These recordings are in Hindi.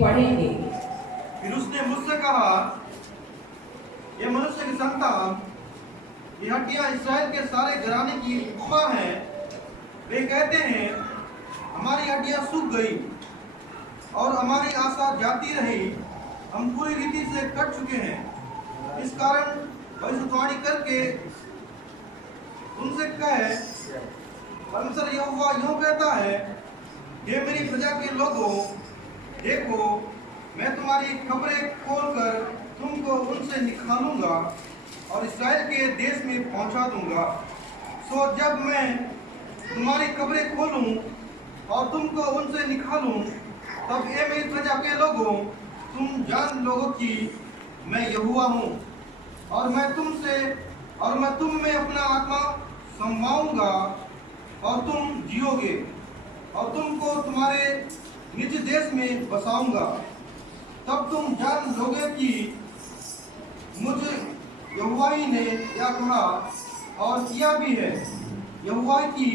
पढ़ेंगे। फिर उसने मुझसे कहा, ये मनुष्य की संतान, ये हड्डियां इस्राएल के सारे घराने की उपमा है। वे कहते हैं, हमारी हड्डियां सूख गई और हमारी आशा जाती रही, हम पूरी रीति से कट चुके हैं। इस कारण भविष्यवाणी करके उनसे कहे, परमेश्वर यहोवा यूं कहता है, हे मेरी प्रजा के लोगों, देखो मैं तुम्हारी खबरें खोलकर तुमको उनसे निकालूंगा और इस्राएल के देश में पहुंचा दूंगा। सो जब मैं तुम्हारी खबरें खोलूं और तुमको उनसे निकालूं, तब ये मेरी प्रजा के लोगों, तुम जान लोगो कि मैं यहोवा हूँ, और मैं तुम में अपना आत्मा समाऊंगा और तुम जियोगे, और तुमको तुम्हारे निज देश में बसाऊंगा। तब तुम जान लोगे कि मुझ यहोवा ही ने यह कहा और किया भी है। यहोवा की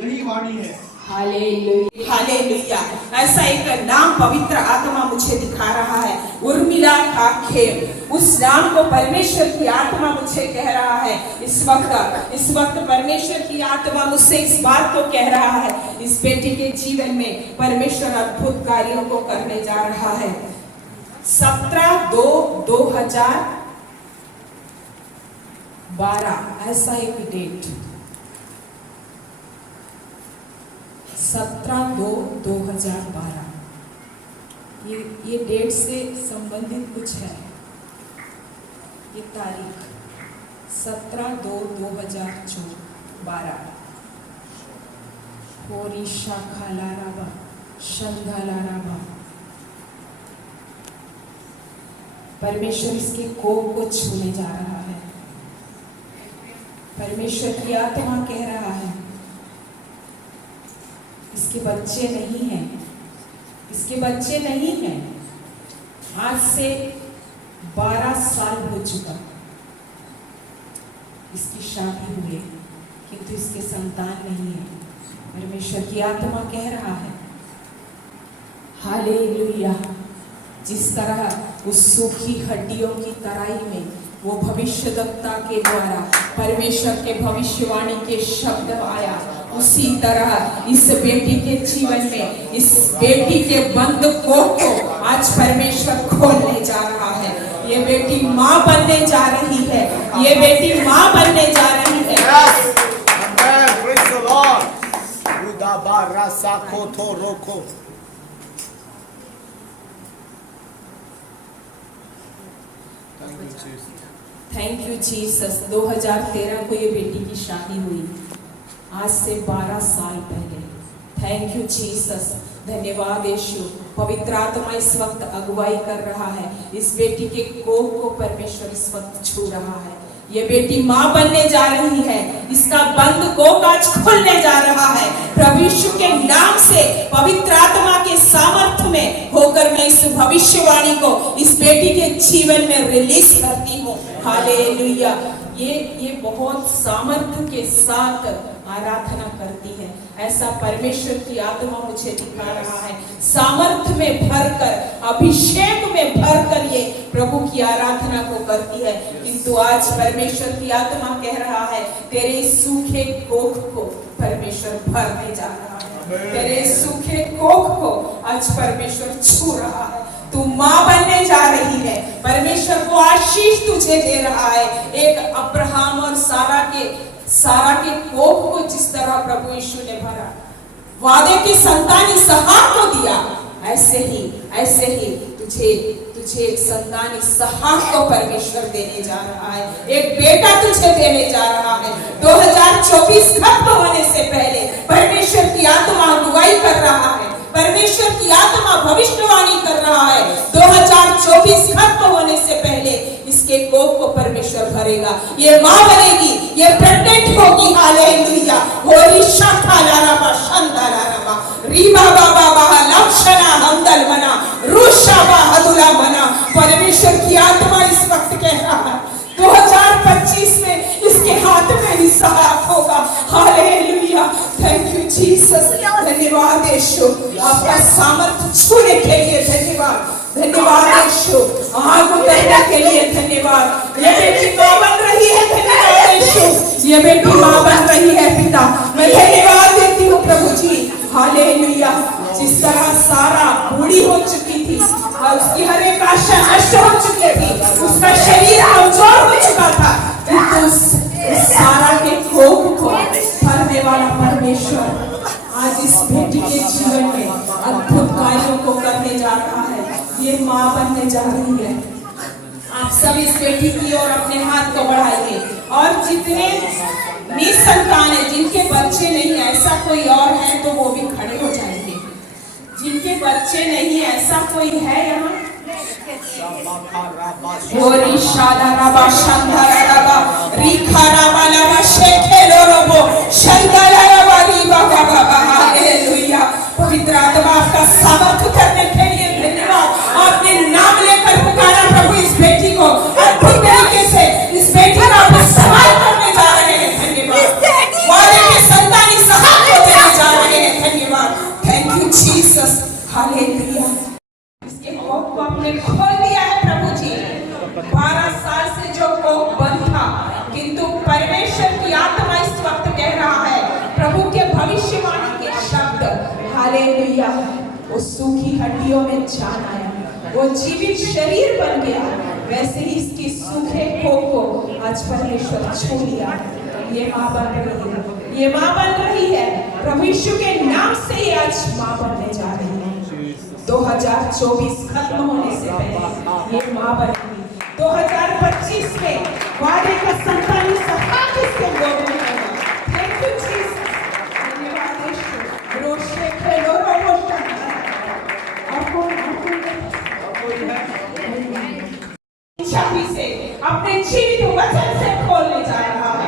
यही वाणी है। Hallelujah, hallelujah. ऐसा एक नाम पवित्र आत्मा मुझे दिखा रहा है, उर्मिला काखेम। उस नाम को परमेश्वर की आत्मा मुझे कह रहा है। इस वक्त परमेश्वर की आत्मा मुझसे इस बात को कह रहा है, इस बेटी के जीवन में परमेश्वर अद्भुत कार्यों को करने जा रहा है। 17/2/2012 ऐसा एक डेट, 17/2/2012, ये डेट से संबंधित कुछ है। ये तारीख 17/2/2012। होरीशा खालाराबा शंधालाराबा। परमेश्वर इसके कोप को छूने जा रहा है। परमेश्वर की आत्मा कह रहा है, इसके बच्चे नहीं हैं, इसके बच्चे नहीं हैं। आज से 12 साल हो चुका इसकी शादी हुए, किंतु इसके संतान नहीं है। परमेश्वर की आत्मा कह रहा है, हालेलुया। जिस तरह उस सूखी हड्डियों की तराई में वो भविष्यद्वक्ता के द्वारा परमेश्वर के भविष्यवाणी के शब्द आया, उसी तरह इस बेटी के जीवन में, इस बेटी के बंद कोख को आज परमेश्वर खोलने जा रहा है। ये बेटी माँ बनने जा रही है, ये बेटी माँ बनने जा रही है। Thank you Jesus. 2013 को ये बेटी की शादी हुई, आज से 12 साल पहले। थैंक यू जीसस, धन्यवाद यीशु। पवित्र आत्मा इस वक्त अगुवाई कर रहा है, इस बेटी के कोख को परमेश्वर इस वक्त छू रहा है। ये बेटी माँ बनने जा रही है, इसका बंद कोख आज खुलने जा रहा है। प्रभु यीशु के नाम से पवित्र आत्मा के सामर्थ्य में होकर मैं इस भविष्यवाणी को इस बेटी के जीवन में रिलीज करती हूँ। हालेलुया। ये बहुत सामर्थ्य के साथ आराधना करती है, ऐसा परमेश्वर की आत्मा मुझे दिखा रहा है। सामर्थ्य में भरकर, अभिषेक में भरकर ये प्रभु की आराधना को करती है। किंतु आज परमेश्वर की आत्मा कह रहा है, तेरे सूखे कोख को परमेश्वर भरने जा रहा है। तेरे सूखे कोख को आज परमेश्वर छू रहा है। तू माँ बनने जा रही है। परमेश्वर को आशीष तुझे दे रहा है। एक अब्राहम और सारा के कोख को जिस तरह प्रभु यीशु ने भरा, वादे की संतान इसहाक को दिया, ऐसे ही तुझे एक संतान इसहाक को परमेश्वर देने जा रहा है। एक बेटा तुझे देने जा रहा है। 2024 खत्म होने से पहले परमेश्वर की आत्मा अगुवाई कर रहा है, परमेश्वर की आत्मा भविष्यवाणी कर रहा है। 2024 खत्म होने से पहले इसके कोख को परमेश्वर भरेगा। ये माँ बनेगी, ये प्रेग्नेंट होगी। हालेलुया। होरी शाखा लाराबा शंदाराबा रीबा बाबा बाहा लक्षणा हमदल मना रुशाबा हदुला मना। परमेश्वर की आत्मा इस वक्त कह रहा है, 2025 में इसके हाथ में हिस्सा होगा। हालेलुया। थैंक यू जीसस, धन्यवाद यीशु। यीशु, आपका सामर्थ्य छूने के लिए धन्यवाद, धन्यवाद यीशु, आग उतरने के लिए धन्यवाद। ये बेटी मां बन रही है, धन्यवाद यीशु, ये बेटी मां बन रही है पिता, मैं धन्यवाद देती हूँ प्रभु जी, हालेलुया। जिस तरह सारा बूढ़ी हो चुकी थी और उसकी हर एक आशा नष्ट हो चुकी थी, उसका शरीर कमजोर हो चुका था, किंतु उस सारा के कोख को भरने वाला परमेश्वर आज इस बेटी के जीवन में अद्भुत कार्यों को करने जा रहा है। ये मां बनने जा रही है। आप सब इस बेटी की ओर अपने हाथ को बढ़ाइए, और जितने निसंतान है, जिनके बच्चे नहीं है, ऐसा कोई और है तो वो भी खड़े हो जाएंगे। जिनके बच्चे नहीं है, ऐसा कोई है यहाँ? पवित्र आत्मा आपका सामर्थ्य करने के लिए धन्यवाद। आपने नाम लेकर पुकारा प्रभु इस बेटी को, अद्भुत तरीके से इस बेटी का आप इस्तेमाल करने जा रहे हैं, धन्यवाद। वाले के संतानी सहाय को देने जा रहे हैं, धन्यवाद। Thank you Jesus, hallelujah. इसके कोख को आपने खोल दिया है प्रभु जी। 12 साल से जो कोख बंद था, किंतु परमेश्वर की आत्मा इस वक्त कह रहा है, प्रभु के भविष्यवाणी के शब्द, हालेलुया, वो सूखी हड्डियों में जान आया, वो जीवित शरीर बन गया। वैसे ही इसकी सूखे कोख को आज परमेश्वर छू लिया। ये मां बन रही है, ये मां बन रही है। प्रभु यीशु के नाम से ये आज मां बनने जा रही है। 2024 खत्म होने से पहले ये मां बनेगी। 2025 में वादे का संतानी सहाय इसके गोद में होगा। थैंक यू जीसस, धन्यवाद यीशु। रोशे खेलो रोशा और कौन छवि से अपने जीवित वचन से खोलने जा रहा है।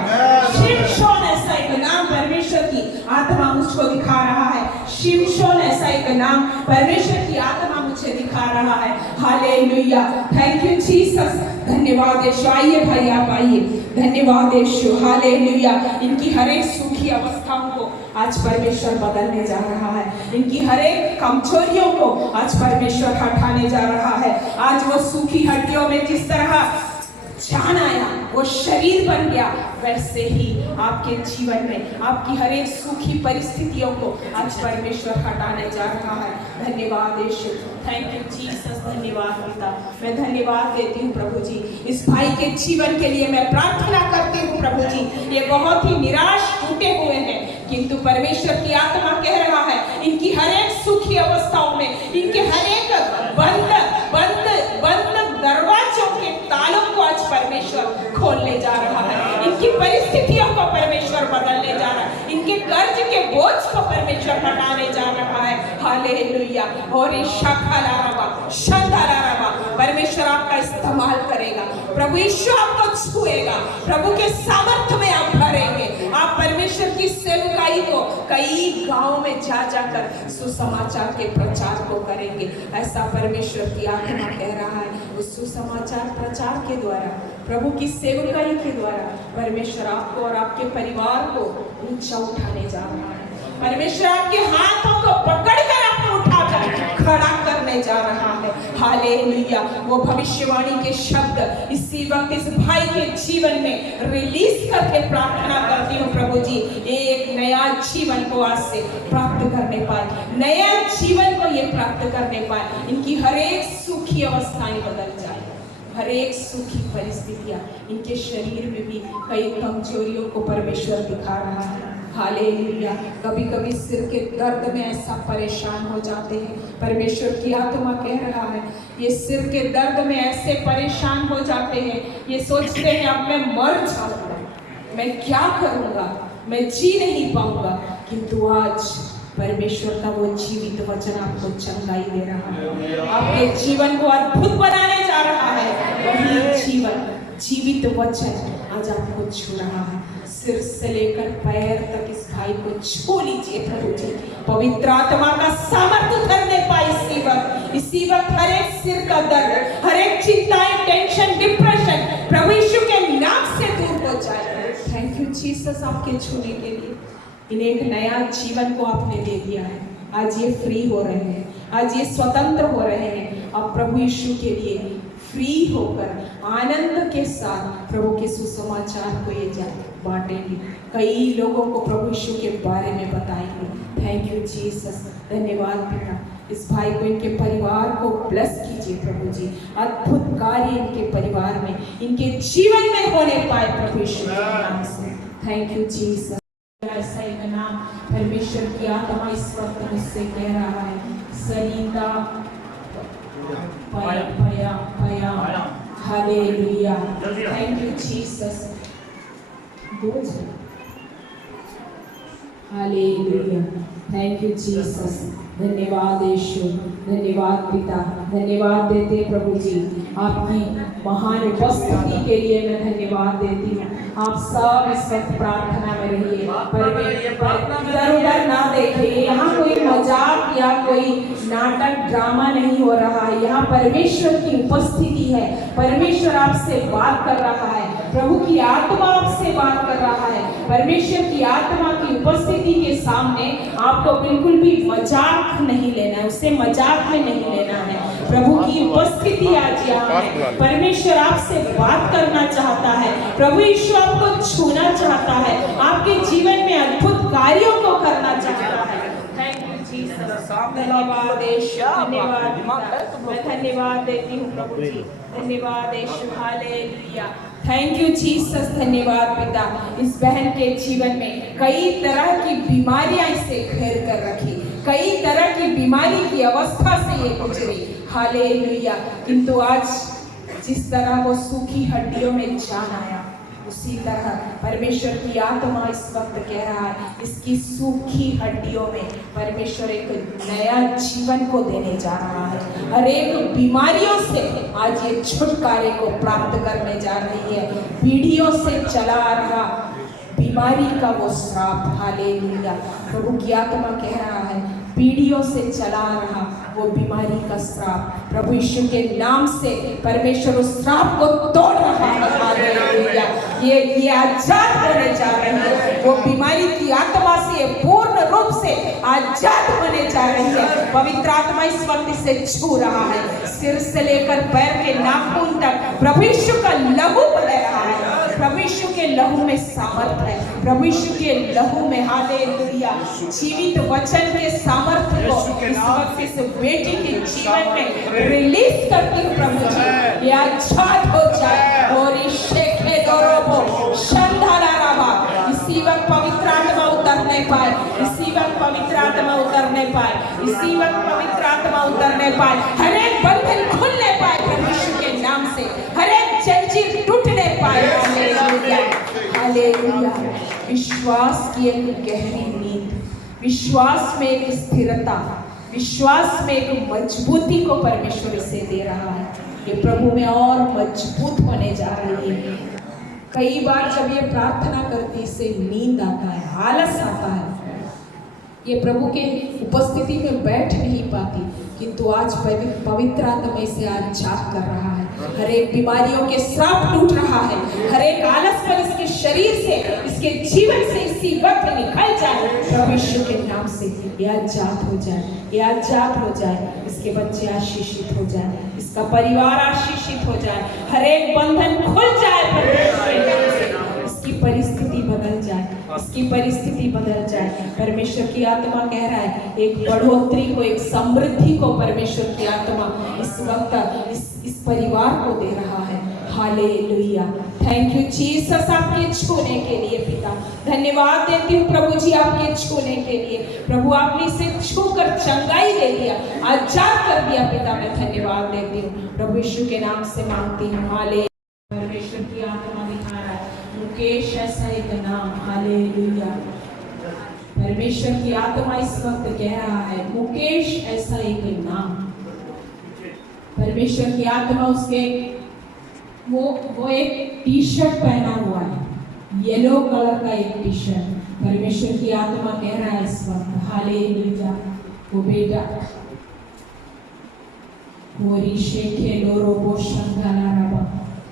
शिमशोन ऐसा एक नाम परमेश्वर की आत्मा मुझको दिखा रहा है। शिमशोन ऐसा एक नाम परमेश्वर की आत्मा मुझे दिखा रहा है। हालेलुया, थैंक यू जीसस, धन्यवाद यीशु। आइए भाई आप आइए, धन्यवाद यीशु, हालेलुया। इनकी हर एक सूखी अवस्थाओं को आज परमेश्वर बदलने जा रहा है। इनकी हर एक कमजोरियों को आज परमेश्वर हटाने जा रहा है। आज वो सूखी हड्डियों में जिस तरह जान आया, वो शरीर बन गया, वैसे ही आपके जीवन में आपकी हर एक सूखी परिस्थितियों को आज परमेश्वर हटाने जा रहा है। धन्यवाद यीशु, थैंक यू जीसस, धन्यवाद पिता। मैं धन्यवाद देती हूँ प्रभु जी, इस भाई के जीवन के लिए मैं प्रार्थना करती हूँ प्रभु जी। ये बहुत ही निराश टूटे हुए हैं, किंतु परमेश्वर की आत्मा कह रहा है, इनकी हर एक सूखी अवस्थाओं में, इनके हर एक बंद बंद बंद दरवाजों के तालों को आज परमेश्वर खोलने जा रहा है। इनकी परिस्थितियों को परमेश्वर बदलने जा रहा है। इनके कर्ज के बोझ को परमेश्वर हटाने जा रहा है। हालेलुया। और परमेश्वर आपका इस्तेमाल करेगा। प्रभु यीशु आपको छुएगा, प्रभु के सामर्थ्य में आप भरेंगे। आप परमेश्वर की सेवकाई को कई गांव में जा जाकर सुसमाचार के प्रचार को करेंगे, ऐसा परमेश्वर की आत्मा कह रहा है। उस सुसमाचार प्रचार के द्वारा, प्रभु की सेवकाई के द्वारा परमेश्वर आपको और आपके परिवार को ऊंचा उठाने जा रहा है। परमेश्वर आपके हाथों को पकड़कर आपको उठाकर खड़ा करने जा रहा है। हालेलुया। वो भविष्यवाणी के शब्द इसी वक्त इस भाई के जीवन में रिलीज करके प्रार्थना करती हूँ प्रभु जी, एक नया जीवन को आज से प्राप्त करने पाए, नया जीवन को ये प्राप्त करने पाए। इनकी हर एक सूखी अवस्थाएं बदल जाए, हर एक सूखी परिस्थितियां, इनके शरीर में भी कई कमजोरियों को परमेश्वर दिखा रहा है। हालेलुया। कभी कभी सिर के दर्द में ऐसा परेशान हो जाते हैं, परमेश्वर की आत्मा कह रहा है, ये सिर के दर्द में ऐसे परेशान हो जाते हैं, ये सोचते हैं अब मैं मर जाऊंगा, मैं क्या करूंगा, मैं जी नहीं पाऊंगा। किंतु आज परमेश्वर का वो जीवित वचन आपको चंगाई दे रहा है, आपके जीवन को अद्भुत बनाने जा रहा है। वही जीवन, जीवित वचन आज आपको छू रहा है। सिर से लेकर पैर तक इस भाई को छू लीजिए प्रभु जी। पवित्र आत्मा का सामर्थ्य उतरने पाए इसी वक्त हर एक सिर का दर्द, हर एक चिंताएं, टेंशन, डिप्रेशन प्रभु यीशु के नाम से दूर हो जाए। थैंक यू जीसस, आपके छूने के लिए। इन्हें एक नया जीवन को आपने दे दिया है। आज ये फ्री हो रहे हैं, आज ये स्वतंत्र हो रहे हैं। अब प्रभु यीशु के लिए फ्री होकर आनंद के साथ प्रभु के सुसमाचार को ये बांटेंगे, कई लोगों को प्रभु यीशु के बारे में बताएंगे। थैंक यू जीसस, धन्यवाद पिता। इस भाई को, इनके परिवार को ब्लेस कीजिए प्रभु जी, अद्भुत कार्य इनके परिवार में, इनके जीवन में होने पाए प्रभु यीशु के नाम से। Thank you Jesus. ऐसा ही नाम परमेश्वर की आत्मा इस वक्त मुझसे कह रहा है, सनीता पया पया पया, hallelujah. Thank you Jesus. Hallelujah, thank you Jesus. धन्यवाद यीशु, धन्यवाद पिता, धन्यवाद देते प्रभु जी, आपकी महान उपस्थिति के लिए मैं धन्यवाद देती हूँ। आप सब इस वक्त प्रार्थना में रहिए, इधर उधर ना देखिए। यहाँ कोई मजाक या कोई नाटक ड्रामा नहीं हो रहा है, यहाँ परमेश्वर की उपस्थिति है। परमेश्वर आपसे बात कर रहा है, प्रभु की आत्मा आपसे बात कर रहा है। परमेश्वर की आत्मा की उपस्थिति के सामने आपको बिल्कुल भी मजाक नहीं लेना है, उसे मजाक में नहीं लेना है। प्रभु की उपस्थिति आज यहाँ है, परमेश्वर आपसे बात करना चाहता है, प्रभु यीशु आपको छूना चाहता है, आपके जीवन में अद्भुत कार्यों को करना चाहता है। थैंक यू जीसस, धन्यवाद यीशु, धन्यवाद। मैं धन्यवाद देती हूँ प्रभु जी, धन्यवाद यीशु, हालेलुया। थैंक यू जीसस, धन्यवाद पिता। इस बहन के जीवन में कई तरह की बीमारियां इसे घेर कर रखी, कई तरह की बीमारी की अवस्था से ये गुजरी, हालेलुया। किंतु आज जिस तरह वो सूखी हड्डियों में जान आया, उसी तरह परमेश्वर की आत्मा इस वक्त कह रहा है, इसकी सूखी हड्डियों में परमेश्वर एक नया जीवन को देने जा रहा है। हर एक बीमारियों से आज ये छुटकारे को प्राप्त करने जा रही है। पीढ़ियों से चला आ रहा बीमारी का वो श्राप, हालेलुया। प्रभु की आत्मा कह रहा है, पीढ़ियों से चला आ रहा वो बीमारी का श्राप प्रभु यीशु के नाम से परमेश्वर उस श्राप को तोड़ रहा है, हालेलुया। ये आजाद होने जा रही है, वो बीमारी की आत्मा से पूर्ण रूप से आजाद होने जा रही है। पवित्र आत्मा इस वक्त इसे छू रहा है, सिर से लेकर पैर के नाखून तक प्रभु यीशु का लहू बह रहा है। प्रभु यीशु के लहू में सामर्थ है, प्रभु यीशु के लहू में, हालेलुया, जीवित वचन के सामर्थ्य को इस वक्त इस बेटी के जीवन में रिलीज करती हूँ प्रभु जी। ये आजाद हो जाए और इसी वक्त पवित्र आत्मा उतरने पाए, इसी वक्त पवित्र आत्मा उतरने पाए, इसी वक्त पवित्र आत्मा उतरने पाए। हर एक बंधन खुलने पाए प्रभु यीशु के नाम से, हर एक जंजीर टूटने पाए, हालेलुया, हालेलुया। विश्वास की एक गहरी नींद, विश्वास में एक स्थिरता, विश्वास में एक मजबूती को परमेश्वर इसे दे रहा है। ये प्रभु में और मजबूत होने जा रही है। कई बार जब ये प्रार्थना करती इसे नींद आता है, आलस आता है, ये प्रभु के उपस्थिति में बैठ नहीं पाती, किंतु आज पवित्र आत्मा इसे आजाद कर रहा है। हर एक बीमारियों के श्राप टूट रहा है, हर एक आलस पर इसके शरीर से, इसके जीवन से इसी वक्त निकल जाए प्रभु यीशु के नाम से। ये आजाद हो जाए, ये आजाद हो जाए, इसके बच्चे आशीषित हो जाए, इसका परिवार आशीषित हो जाए, हर एक बंधन खुल जाए प्रभु यीशु के नाम से, इसकी परिस्थिति बदल जाए, इसकी परिस्थिति बदल जाए। परमेश्वर की आत्मा कह रहा है, एक बढ़ोतरी को, एक समृद्धि को परमेश्वर की आत्मा इस वक्त इस परिवार को दे रहा है, हालेलुया। थैंक यू जीसस, आपके छूने के लिए पिता। धन्यवाद देती हूँ प्रभु जी आपके छूने के लिए। प्रभु आपने इसे छूकर चंगाई दे दिया, आजाद कर दिया पिता, मैं धन्यवाद देती हूँ प्रभु यीशु के नाम से मांगती हूँ, हालेलुया। परमेश्वर की आत्मा दिखा रहा है, मुकेश ऐसा एक नाम, हालेलुया। परमेश्वर की आत्मा इस वक्त कह रहा है, मुकेश ऐसा एक नाम। परमेश्वर की आत्मा उसके वो एक टी शर्ट पहना हुआ है, येलो कलर का एक टी शर्ट। परमेश्वर की आत्मा कह रहा है इस वक्त, हालेलुया, वो बेटा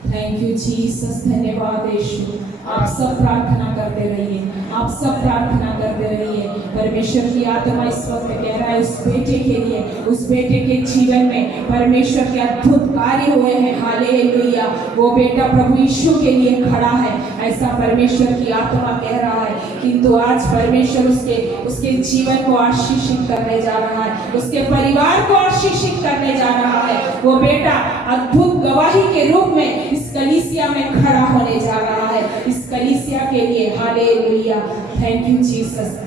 थैंक यू जीसस, धन्यवाद यीशु। आप सब प्रार्थना करते रहिए, आप सब प्रार्थना करते रहिए। परमेश्वर परमेश्वर की आत्मा इस वक्त कह रहा है उस बेटे के लिए, उस बेटे के जीवन में परमेश्वर के अद्भुत कार्य हुए हैं। हालेलुया। वो बेटा प्रभु यीशु के लिए खड़ा है, ऐसा परमेश्वर की आत्मा कह रहा है। किंतु आज परमेश्वर उसके जीवन को आशीषित करने जा रहा है, उसके परिवार को आशीषित करने जा रहा है। वो बेटा अद्भुत गवाही के रूप में इस कलीसिया में खड़ा होने जा रहा है, इस कलीसिया के लिए। हालेलुया। Thank you Jesus.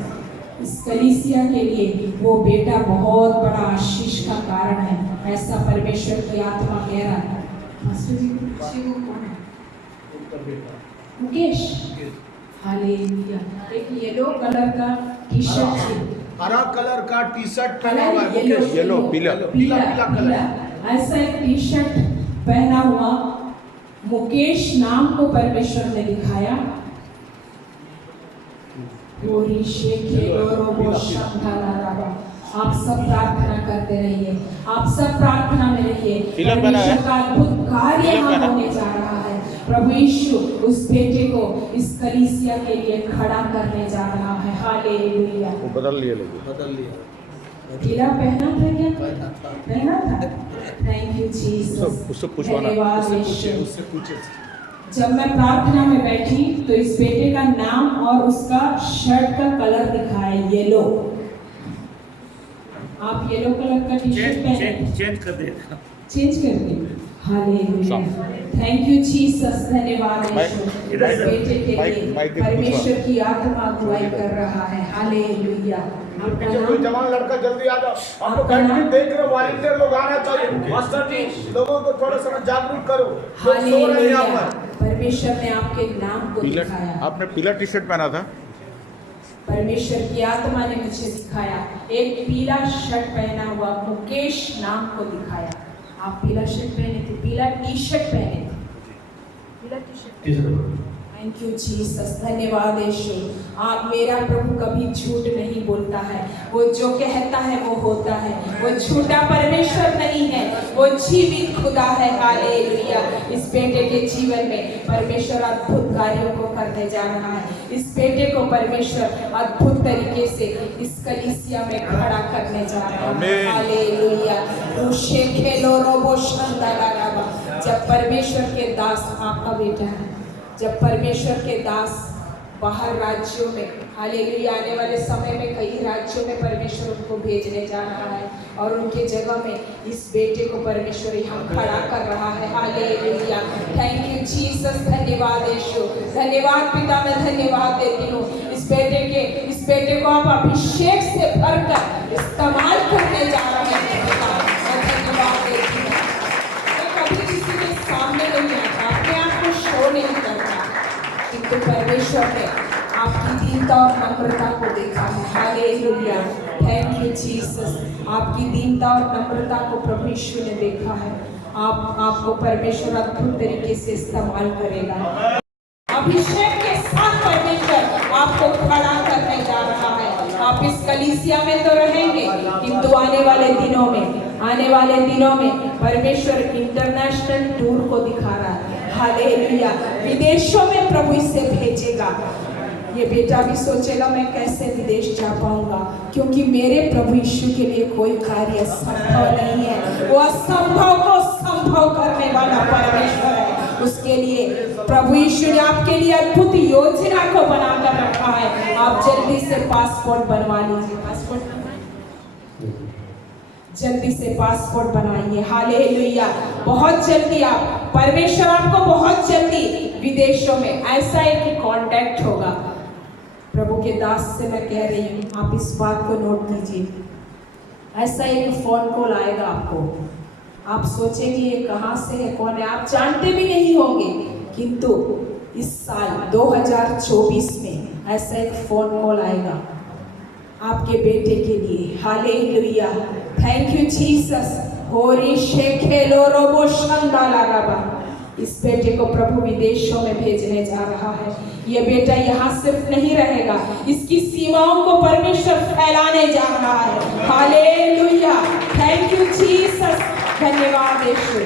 इस कलीसिया के लिए वो बेटा बहुत बड़ा आशीष का कारण है, ऐसा परमेश्वर की आत्मा कह रहा है। वो कौन है? मुकेश। हालेलुया। एक येलो कलर का टी शर्ट है, हरा कलर का टी शर्ट पहना कलर हुआ है मुकेश। येलो पीला कलर। ऐसा एक टी शर्ट पहना हुआ मुकेश नाम को परमेश्वर ने दिखाया। आप सब प्रार्थना करते रहिए, आप सब प्रार्थना में रहिए। परमेश्वर का अद्भुत कार्य यहाँ होने जा रहा है। प्रभु यीशु उस बेटे को इस कलीसिया के लिए खड़ा करने जा रहा है। हालेलुया। वो बदल लिया पीला पहना था क्या? पहना था। Thank you Jesus. उससे पूछवाना, धन्यवाद यीशु। उससे पूछे। जब मैं प्रार्थना में बैठी तो इस बेटे का नाम और उसका शर्ट का कलर दिखा है येलो। आप येलो कलर का टी शर्ट पहने, चेंज कर देगा, चेंज कर दिए। हालेलुया। Thank you Jesus. धन्यवाद यीशु। इस बेटे के लिए परमेश्वर की आत्मा अगुवाई कर रहा है। हालेलुया। पीछे कोई जवान लड़का जल्दी आ जाओ। आप लोग बैठ देख रहे हो, वॉलंटियर लोग आना चाहिए। मास्टर जी लोगों को थोड़ा सा जागरूक करो। लोग सो रहे हैं यहाँ पर। परमेश्वर ने आपके नाम को दिखाया। आपने पीला टी शर्ट पहना था। परमेश्वर की आत्मा ने मुझे दिखाया, एक पीला शर्ट पहना हुआ मुकेश नाम को दिखाया। आप पीला शर्ट पहने थे, पीला टी शर्ट पहने थे, पीला T shirt. Thank you Jesus. धन्यवाद यीशु। आप मेरा प्रभु कभी झूठ नहीं बोलता है, वो जो कहता है वो होता है। वो झूठा परमेश्वर नहीं है, वो जीवित खुदा है। हालेलुया। इस बेटे के जीवन में परमेश्वर अद्भुत कार्यों को करने जा रहा है। इस बेटे को परमेश्वर अद्भुत तरीके से इस कलीसिया में खड़ा करने जा रहा है। हालेलुया। जब परमेश्वर के दास, आपका बेटा है, जब परमेश्वर के दास बाहर राज्यों में, हालेलुया, आने वाले समय में कई राज्यों में परमेश्वर उनको भेजने जा रहा है और उनके जगह में इस बेटे को परमेश्वर यहाँ खड़ा कर रहा है। हालेलुया। Thank you Jesus. धन्यवाद यीशु। धन्यवाद पिता, मैं धन्यवाद देती हूँ इस बेटे को आप अभिषेक से भरकर इस्तेमाल करने जा रहे हैं। मैं धन्यवाद देती हूँ। मैं कभी किसी के सामने नहीं आता, अपने आप को शो नहीं करता, किंतु परमेश्वर ने आपकी दीनता और नम्रता को देखा है। हालेलुया। Thank you Jesus. आपकी दीनता और नम्रता को प्रभु यीशु ने देखा है। आपको परमेश्वर अद्भुत तरीके से इस्तेमाल करेगा। अभिषेक के साथ परमेश्वर आपको खड़ा करने जा रहा है। आप इस कलीसिया में तो रहेंगे, किंतु आने वाले दिनों में परमेश्वर इंटरनेशनल टूर को दिखा रहा है। हालेलुया। विदेशों में प्रभु इसे भेजेगा। ये बेटा भी सोचेगा मैं कैसे विदेश जा पाऊंगा, क्योंकि मेरे प्रभु यीशु के लिए कोई कार्य असंभव नहीं है। वो असंभव को संभव करने वाला परमेश्वर है। उसके लिए प्रभु यीशु ने आपके लिए अद्भुत योजना को बनाकर रखा है। आप जल्दी से पासपोर्ट बनवा लीजिए। जल्दी से पासपोर्ट बनाइए। हालेलुया। बहुत जल्दी परमेश्वर आपको बहुत जल्दी विदेशों में ऐसा एक कांटेक्ट होगा। प्रभु के दास से मैं कह रही हूँ, आप इस बात को नोट कीजिए। ऐसा एक फोन कॉल आएगा आपको, आप सोचेंगे ये कहाँ से है, कौन है, आप जानते भी नहीं होंगे, किंतु इस साल 2024 में ऐसा एक फोन कॉल आएगा आपके बेटे के लिए। हालेलुया। Thank you Jesus. होरी शेखेलो रोबो शंदाला रबा। इस बेटे को प्रभु विदेशों में भेजने जा रहा है। ये बेटा यहाँ सिर्फ नहीं रहेगा, इसकी सीमाओं को परमेश्वर फैलाने जा रहा है। हालेलुया। Thank you Jesus. धन्यवाद यीशु।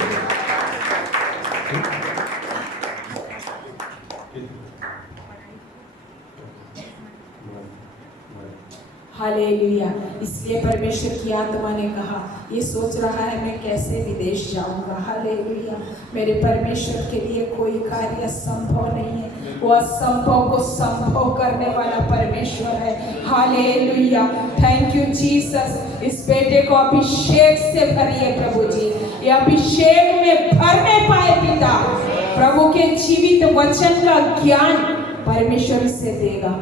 हालेलुया। इसलिए परमेश्वर की आत्मा ने कहा, ये सोच रहा है मैं कैसे विदेश जाऊंगा। हालेलुया। मेरे परमेश्वर के लिए कोई कार्य असंभव नहीं है, वो असंभव को संभव करने वाला परमेश्वर है। हालेलुया। Thank you Jesus. इस बेटे को अभिषेक से भरिए प्रभु जी, ये अभिषेक में भरने पाए पिता। प्रभु के जीवित वचन का ज्ञान परमेश्वर से देगा।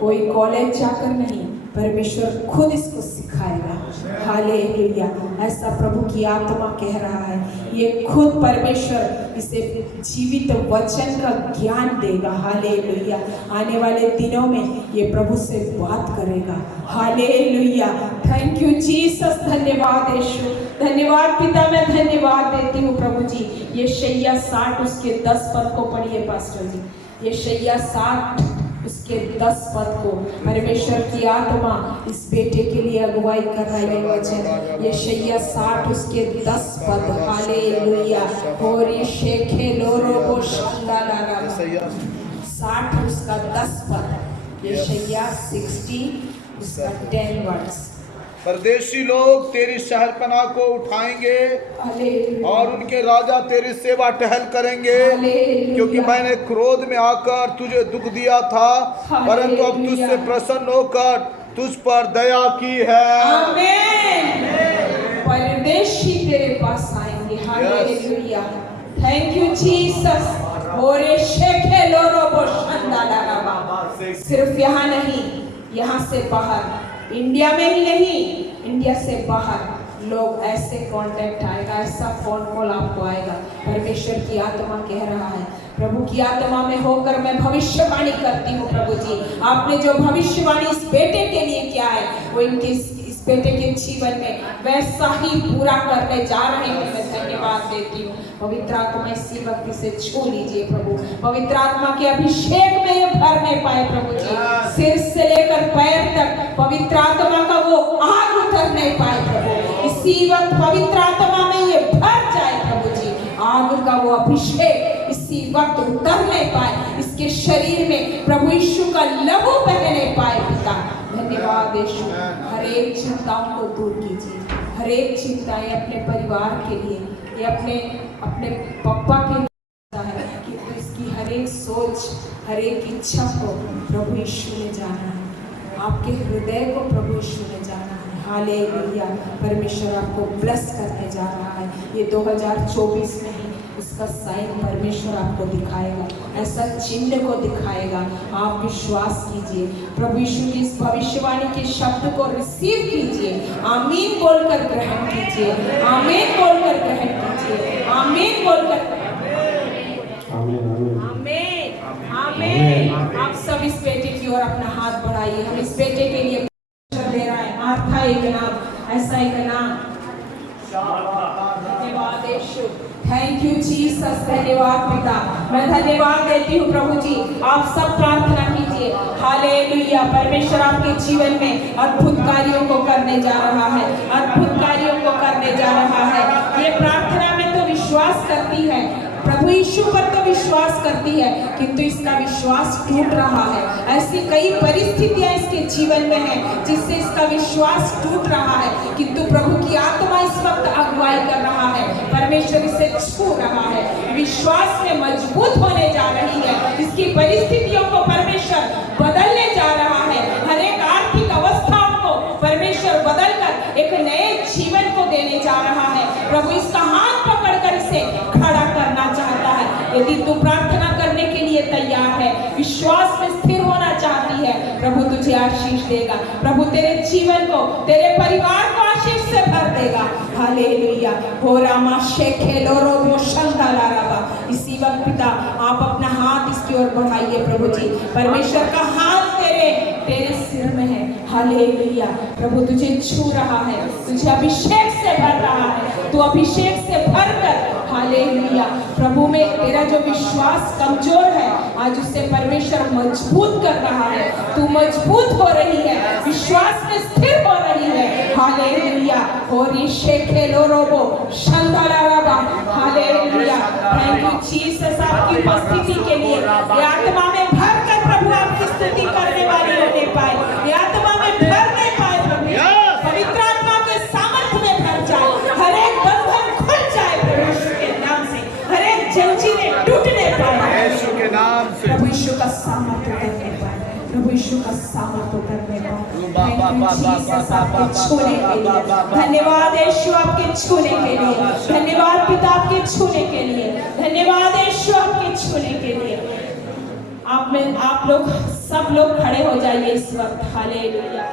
कोई कॉलेज जाकर नहीं, परमेश्वर खुद इसको सिखाएगा। हालेलुया। ऐसा प्रभु की आत्मा कह रहा है, ये खुद परमेश्वर इसे जीवित वचन का ज्ञान देगा। हालेलुया। आने वाले दिनों में ये प्रभु से बात करेगा। हालेलुया। Thank you Jesus. धन्यवाद यीशु, धन्यवाद पिता। मैं धन्यवाद देती हूँ प्रभु जी। ये यशायाह 60 उसके 10 पद को पढ़िए पास्टर जी। ये यशायाह 60 उसके 10 पद को परमेश्वर की आत्मा इस बेटे के लिए अगुवाई कर रहा है। वचन यशायाह 60 उसके 10 पद। हालेलुया। और ये शेखे लोरो को शंदाला 60 उसका 10 पद। यशायाह 60 उसका 10 वर्ड्स। परदेशी लोग तेरी शहरपनाह को उठाएंगे और उनके राजा तेरी सेवा टहल करेंगे, क्योंकि मैंने क्रोध में आकर तुझे दुख दिया था, परंतु अब तुझसे प्रसन्न होकर तुझ पर दया की है। आमीन। परदेशी तेरे पास आएंगे। हालेलुया। Thank you Jesus. सिर्फ यहाँ नहीं, यहाँ से बाहर, इंडिया में ही नहीं, इंडिया से बाहर लोग ऐसे कांटेक्ट आएगा, ऐसा फोन कॉल आपको आएगा। परमेश्वर की आत्मा कह रहा है, प्रभु की आत्मा में होकर मैं भविष्यवाणी करती हूँ। प्रभु जी, आपने जो भविष्यवाणी इस बेटे के लिए किया है, वो इनके इस बेटे के जीवन में वैसा ही पूरा करने जा रहे हैं। मैं धन्यवाद देती हूँ। पवित्र आत्मा इसी वक्त से छू लीजिए प्रभु। पवित्र आत्मा के अभिषेक में ये भरने पाए प्रभु जी, सिर से लेकर पैर तक पवित्र आत्मा का वो आग उतरने पाए प्रभु। इसी वक्त पवित्र आत्मा में ये भर जाए प्रभु जी, आग का वो अभिषेक इसी वक्त उतरने पाए, इसके शरीर में प्रभु यीशु का लहू बहने पाए। पिता धन्यवाद यीशु। हर एक चिंताओं को दूर कीजिए, हर एक चिंताएं अपने परिवार के लिए, ये अपने पापा के लिए है कि तो इसकी हर एक सोच, हर एक इच्छा को प्रभु यीशु ने जाना है, आपके हृदय को प्रभु यीशु ने जाना है। हालेलुया। परमेश्वर आपको ब्लेस करने जा रहा है। ये 2024 में ही उसका साइन परमेश्वर आपको दिखाएगा, ऐसा चिन्ह को दिखाएगा। आप विश्वास कीजिए, प्रभु यीशु की इस भविष्यवाणी के शब्द को रिसीव कीजिए। आमीन बोलकर ग्रहण कीजिए, आमीन बोलकर ग्रहण कीजिए, आमीन बोलकर। आमीन, आमीन। आप सब इस बेटे की ओर अपना हाथ बढ़ाइए। हम इस बेटे के लिए दे रहा है, मार्था एक नाम, ऐसा एक नाम। धन्यवाद यीशु। Thank you Jesus. धन्यवाद पिता। मैं धन्यवाद देती हूँ प्रभु जी। आप सब प्रार्थना कीजिए। हालेलुया। परमेश्वर आपके जीवन में अद्भुत कार्यों को करने जा रहा है, अद्भुत कार्यों को करने जा रहा है। ये प्रार्थना में तो विश्वास करती है, प्रभु यीशु पर तो विश्वास करती है, किंतु इसका विश्वास टूट रहा है। ऐसी कई परिस्थितियां इसके जीवन में हैं जिससे इसका विश्वास टूट रहा है, किंतु प्रभु की आत्मा इस वक्त अगुवाई कर रहा है। परमेश्वर इसे छू रहा है, विश्वास में मजबूत होने जा रही है। इसकी परिस्थितियों को परमेश्वर बदलने जा रहा है। हर एक आर्थिक अवस्थाओं को परमेश्वर बदलकर एक नए जीवन को देने जा रहा है। प्रभु इसका हाथ पकड़कर इसे खड़ा करना चाहता है। यदि तू प्रार्थना करने के लिए तैयार है, विश्वास में स्थिर होना चाहती है, प्रभु तुझे आशीष देगा। प्रभु तेरे जीवन को, तेरे परिवार को आशीष से भर देगा। हालेलुया। हो रामा शेखे लोरो मोशंदा लाराबा। इसी वक्त पिता आप अपना हाथ इसकी ओर बढ़ाइए प्रभु जी। परमेश्वर का हाथ तेरे सिर में है। हालेलुया। प्रभु तुझे छू रहा है, तुझे अभिषेक से भर रहा है। तू अभिषेक से भरकर, हालेलुया, प्रभु में तेरा जो विश्वास कमजोर है, आज उससे परमेश्वर मजबूत कर रहा है। तू मजबूत हो रही है, विश्वास में स्थिर हो रही है। हालेलुया। और ये शेखे लोरोबो शंदालाराबा। हालेलुया। थैंक यू जीसस आपकी उपस्थिति के लिए। ये आत्मा में भरकर प्रभु आपकी स्तुति करने वाली होने सामर्थ्य करने पर, प्रभु यीशु का सामर्थ्य करने पर। थैंक यू जीसस आपके छूने के लिए, धन्यवाद यीशु आपके छूने के लिए, धन्यवाद पिता आपके छूने के लिए, धन्यवाद यीशु आपके छूने के लिए। आप लोग सब लोग खड़े हो जाइए इस वक्त। हालेलुया।